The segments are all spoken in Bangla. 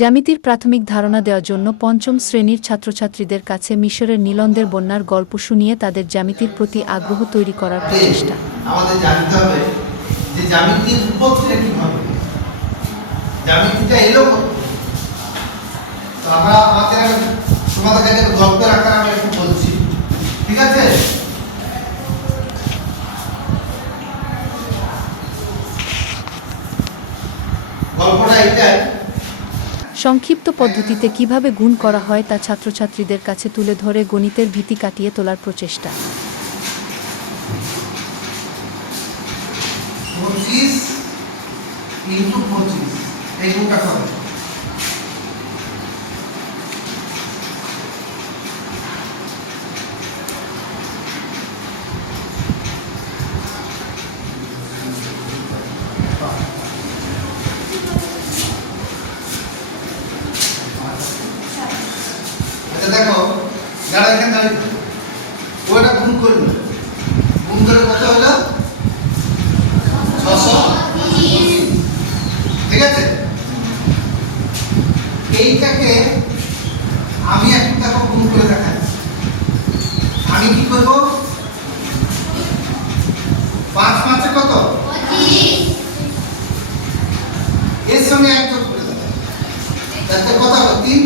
জ্যামিতির প্রাথমিক ধারণা দেওয়ার জন্য পঞ্চম শ্রেণীর ছাত্রছাত্রীদের কাছে মিশরের নীলনদের বন্যার গল্প শুনিয়ে তাদের জ্যামিতির প্রতি আগ্রহ তৈরি করার প্রচেষ্টা। আমাদের জানতে হবে যে জ্যামিতির উৎপত্তিটা কিভাবে, জ্যামিতিটা এলো তো আমরা আমাদের তোমাদের কাছে গল্পের আকারে আমি একটু বলছি, ঠিক আছে? গল্পটা এইটাই। সংক্ষিপ্ত পদ্ধতিতে কিভাবে গুণ করা হয় তা ছাত্রছাত্রীদের কাছে তুলে ধরে গণিতের ভীতি কাটিয়ে তোলার প্রচেষ্টা। 25 into 25 এই গুণটা হবে। দেখো যারা এখানে দাঁড়িয়ে ওটা গুণ করলো, গুণ করে কত হলো? 620। ঠিক আছে, এইটাকে আমি একটু দেখো গুণ করে দেখাচ্ছি। আমি কি করব? 5 5 কত? 25। এর সঙ্গে এক যোগ করে দেব, তাতে কত হবে? 3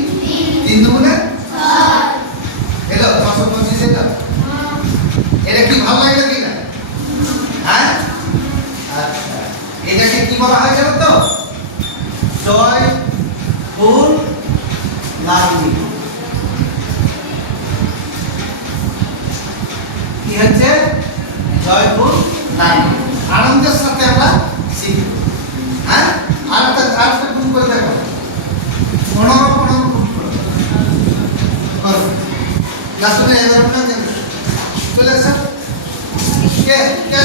3 দুগুণে 6 এলো 625। এটা কি ভালো লাগে কি না? হ্যাঁ, আচ্ছা, এটাকে কি বলা হয় জানো তো? জয় ফুল লাগনি। কি হচ্ছে? জয় ফুল লাগনি। আনন্দের সাথে আমরা শিখব। হ্যাঁ, আরেকটা গুণ করে দেখো। 15 গুণ করো। লাস্টে এবার না চলে আসে কে কে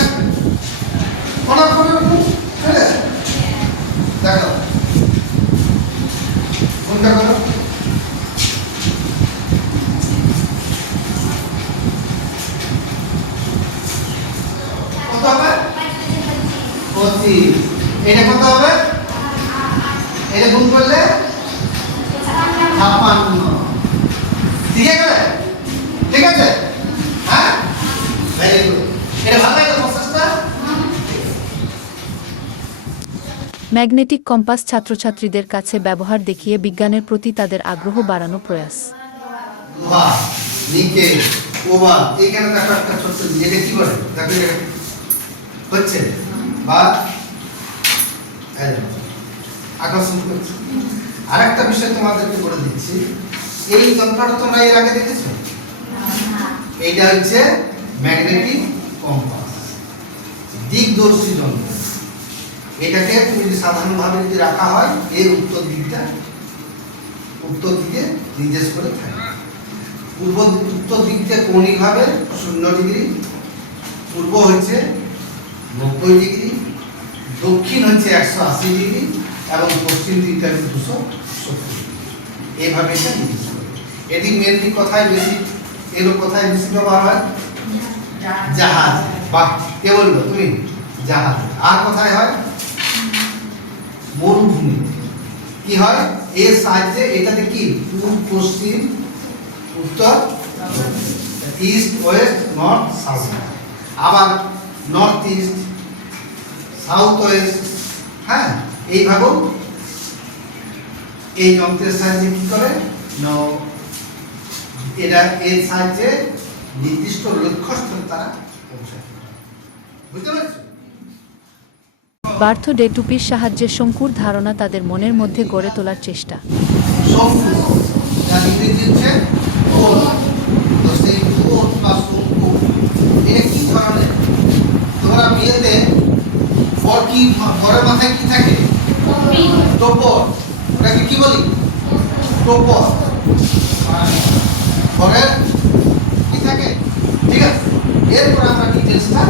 15 গুণ চলে আসে। দেখো কোনটা করো? কত হবে? 25। এটা কত হবে? এটা গুণ করলে 56। ঠিক আছে, ঠিক আছে। হ্যাঁ, ভেরি গুড। এটা ভালো লাগে প্রসেসটা। ম্যাগনেটিক কম্পাস ছাত্রছাত্রীদের কাছে ব্যবহার দেখিয়ে বিজ্ঞানের প্রতি তাদের আগ্রহ বাড়ানো প্রয়াস। বাহ, নিকেল, ওভার, এইখানে দেখো একটা ছোট্ট এটা কি বলে? দেখো এটা হচ্ছে বা আকর্ষণ করছে। আরেকটা বিষয় তোমাদেরকে বলে দিচ্ছি, এই যন্ত্রটা তোমরা এর আগে দেখেছো? এইটা হচ্ছে ম্যাগনেটিক কম্পাস, দিকদর্শী যন্ত্র। এটাকে তুমি যদি সাধারণভাবে যদি রাখা হয়, এর উত্তর দিকে নির্দেশ করে থাকে। উত্তর দিকটা কৌণিকভাবে 0 ডিগ্রি, পূর্ব হচ্ছে 90 ডিগ্রি, দক্ষিণ হচ্ছে 180 ডিগ্রি এবং পশ্চিম দিকটা হচ্ছে 270 ডিগ্রি। এইভাবে এটা নির্দেশ করে। এটি মেনলি কোথায় বেশি, এর কোথায় বেশি ব্যবহার হয়? জাহাজ। বাহ, কে বললো? তুমি। জাহাজ। আর কোথায় হয়? মরুভূমি। কি হয়? এর সাহায্যে এটাতে কি পূর্ব পশ্চিম উত্তর ইস্ট ওয়েস্ট নর্থ সাউথ, আবার নর্থ ইস্ট সাউথ ওয়েস্ট। হ্যাঁ, এইভাবেও এই যন্ত্রের সাহায্যে কি করে না, এটা এর সাহায্যে নির্দিষ্ট লক্ষ্যস্থলে তারা পৌঁছায়। বুঝতে পারছো? বার্থ ডে টুপির সাহায্যে শঙ্কুর ধারণা তাদের মনের মধ্যে গড়ে তোলার চেষ্টা। শঙ্কু, যার ইংরেজি হচ্ছে কোন, তো সেই কোন বা শঙ্কু এটা কি ধরনের? তোমরা বিয়েতে বরের মাথায় কি থাকে? টোপর। ওটাকে কি বলি? টোপর। বরের কি থাকে? ঠিক আছে, এরপর আমরা ডিটেলসটা